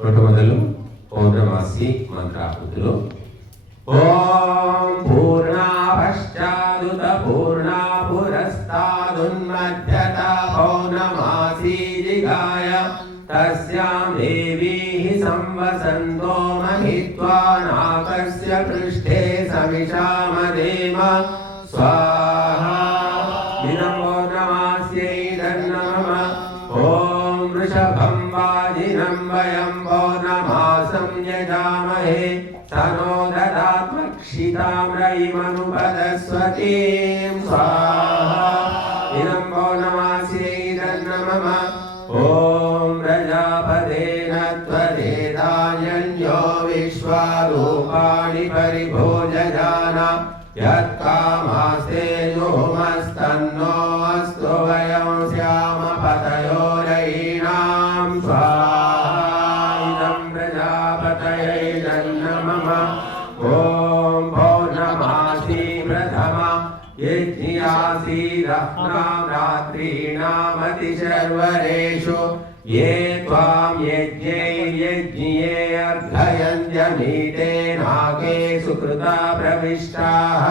మొట్టమొదలు పౌర్ణమాసి మంత్రాకృతులు. ఓం పూర్ణాపశ్చాదుత పూర్ణా పురస్తాదున్మధ్యత పౌర్ణమాసీ జిగాయ తస్యాం దేవీ సంవసంతో మహిత్వా నాకస్య పృష్ఠే సమిషామదేమ స్వాహా. ఇదం పౌర్ణమాస్యై నమః. ఓం వృషభం వాజినం వయం పౌర్ణమాసం యజామహే తనో దదాత్మక్షితామ్రయిమనుపదస్వతీం స్వాహా. ఇదం పౌర్ణమాస్యై నమః. ఓం ప్రజాపతేన త్వరేదాన్యో విశ్వారూపాణి పరిభోజయాన యత్కామాస్తే యోమస్తన్నో అస్తు వయం శ్యామ పతయోరయీణాం స్వాహా. ఇదం ప్రజాపతయై నమః. ఓం పౌర్ణమాసీ ప్రథమ యజ్ఞాసీదహ్నాం రాత్రీణామతిశర్వరేషు ये त्वां यज्ञैर्यज्ञिये अर्घयन्त्यमीते नागे सुकृता प्रविष्टाः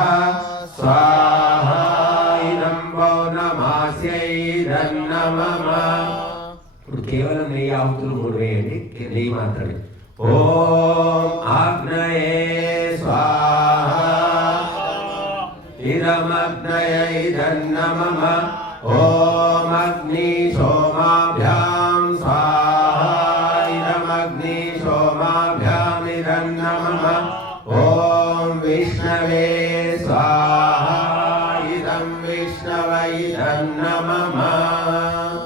स्वाहा. इदं पौर्णमास्यै नमः. ఇప్పుడు కేవలం నెయ్యి ఆహుతులు 3 వేయండి, నెయ్యి మాత్రమే. ఓం ఆగ్నయే స్వాహా. ఇదమగ్నయై నమః. ఓం అగ్ని సోమాభ్యాం